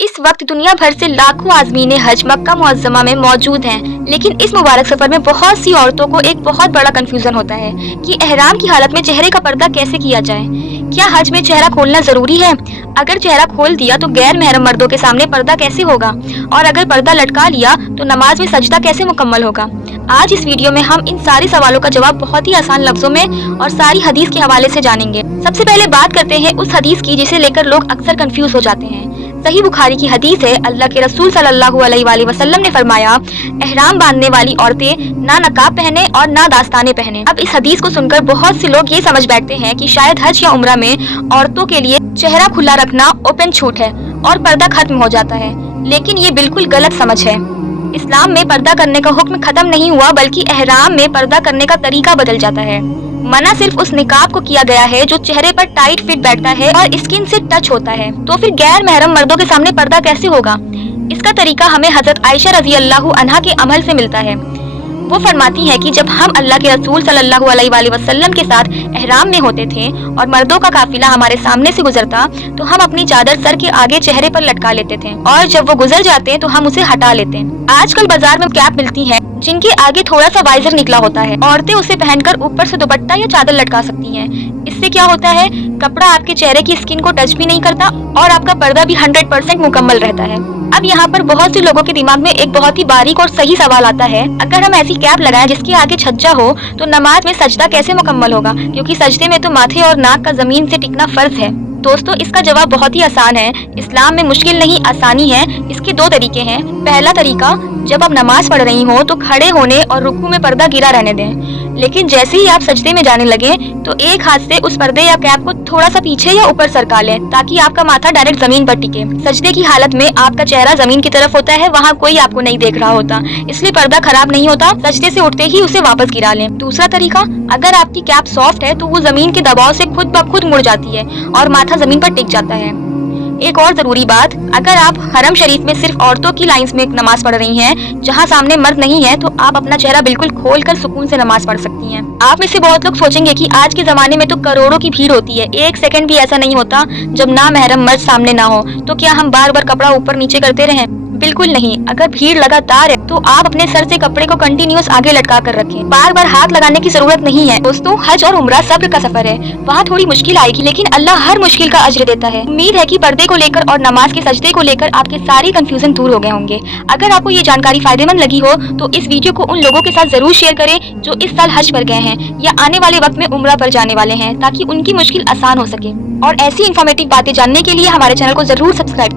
इस वक्त दुनिया भर से लाखों आज़मीन हज मक्का मुअज़्ज़मा में मौजूद हैं, लेकिन इस मुबारक सफर में बहुत सी औरतों को एक बहुत बड़ा कंफ्यूजन होता है कि एहराम की हालत में चेहरे का पर्दा कैसे किया जाए। क्या हज में चेहरा खोलना जरूरी है? अगर चेहरा खोल दिया तो गैर महरम मर्दों के सामने पर्दा कैसे होगा, और अगर पर्दा लटका लिया तो नमाज में सजदा कैसे मुकम्मल होगा। आज इस वीडियो में हम इन सारे सवालों का जवाब बहुत ही आसान लफ्जों में और सारी हदीस के हवाले से जानेंगे। सबसे पहले बात करते हैं उस हदीस की जिसे लेकर लोग अक्सर कंफ्यूज हो जाते हैं। सही बुखारी की हदीस है, अल्लाह के रसूल सल्लल्लाहु अलैहि वसल्लम ने फरमाया, एहराम बांधने वाली औरतें ना नकाब पहने और ना दास्ताने पहने। अब इस हदीस को सुनकर बहुत से लोग ये समझ बैठते हैं कि शायद हज या उम्रा में औरतों के लिए चेहरा खुला रखना ओपन छूट है और पर्दा खत्म हो जाता है, लेकिन ये बिल्कुल गलत समझ है। इस्लाम में पर्दा करने का हुक्म खत्म नहीं हुआ, बल्कि एहराम में पर्दा करने का तरीका बदल जाता है। मना सिर्फ उस निकाब को किया गया है जो चेहरे पर टाइट फिट बैठता है और स्किन से टच होता है। तो फिर गैर महरम मर्दों के सामने पर्दा कैसे होगा? इसका तरीका हमें हजरत आयशा रज़ी अल्लाह अन्हा के अमल से मिलता है। वो फरमाती हैं कि जब हम अल्लाह के रसूल सल्लल्लाहु अलैहि वसल्लम के साथ एहराम में होते थे और मर्दों का काफिला हमारे सामने से गुजरता तो हम अपनी चादर सर के आगे चेहरे पर लटका लेते थे, और जब वो गुजर जाते तो हम उसे हटा लेते। आजकल बाजार में कैप मिलती है जिनके आगे थोड़ा सा वाइजर निकला होता है। औरतें उसे पहनकर ऊपर से दुपट्टा या चादर लटका सकती हैं। इससे क्या होता है, कपड़ा आपके चेहरे की स्किन को टच भी नहीं करता और आपका पर्दा भी 100% मुकम्मल रहता है। अब यहाँ पर बहुत से लोगों के दिमाग में एक बहुत ही बारीक और सही सवाल आता है, अगर हम ऐसी कैप लगाएं जिसके आगे छज्जा हो तो नमाज में सजदा कैसे मुकम्मल होगा, क्योंकि सजदे में तो माथे और नाक का जमीन से टिकना फर्ज है। दोस्तों, इसका जवाब बहुत ही आसान है। इस्लाम में मुश्किल नहीं, आसानी है। इसके दो तरीके हैं। पहला तरीका, जब आप नमाज पढ़ रही हो तो खड़े होने और रुकू में पर्दा गिरा रहने दें, लेकिन जैसे ही आप सजदे में जाने लगे तो एक हाथ से उस पर्दे या कैप को थोड़ा सा पीछे या ऊपर सरका लें ताकि आपका माथा डायरेक्ट जमीन पर टिके। सजदे की हालत में आपका चेहरा जमीन की तरफ होता है, वहाँ कोई आपको नहीं देख रहा होता, इसलिए पर्दा खराब नहीं होता। सजदे से उठते ही उसे वापस गिरा लें। दूसरा तरीका, अगर आपकी कैप सॉफ्ट है तो वो जमीन के दबाव से खुद ब खुद मुड़ जाती है और माथा जमीन पर टिक जाता है। एक और जरूरी बात, अगर आप हरम शरीफ में सिर्फ औरतों की लाइंस में नमाज पढ़ रही हैं, जहां सामने मर्द नहीं है, तो आप अपना चेहरा बिल्कुल खोलकर सुकून से नमाज पढ़ सकती हैं। आप में से बहुत लोग सोचेंगे कि आज के जमाने में तो करोड़ों की भीड़ होती है, एक सेकंड भी ऐसा नहीं होता जब ना महरम मर्द सामने ना हो, तो क्या हम बार बार कपड़ा ऊपर नीचे करते रहें? बिल्कुल नहीं। अगर भीड़ लगातार है तो आप अपने सर से कपड़े को कंटिन्यूस आगे लटका कर रखें। बार बार हाथ लगाने की जरूरत नहीं है। दोस्तों, हज और उम्रा सब्र का सफर है। वहाँ थोड़ी मुश्किल आएगी, लेकिन अल्लाह हर मुश्किल का अज्र देता है। उम्मीद है कि पर्दे को लेकर और नमाज के सजदे को लेकर आपके सारे कंफ्यूजन दूर हो गए होंगे। अगर आपको ये जानकारी फायदेमंद लगी हो तो इस वीडियो को उन लोगों के साथ जरूर शेयर करें जो इस साल हज पर गए हैं या आने वाले वक्त में उम्रा पर जाने वाले हैं, ताकि उनकी मुश्किल आसान हो सके। और ऐसी इन्फॉर्मेटिव बातें जानने के लिए हमारे चैनल को जरूर सब्सक्राइब करें।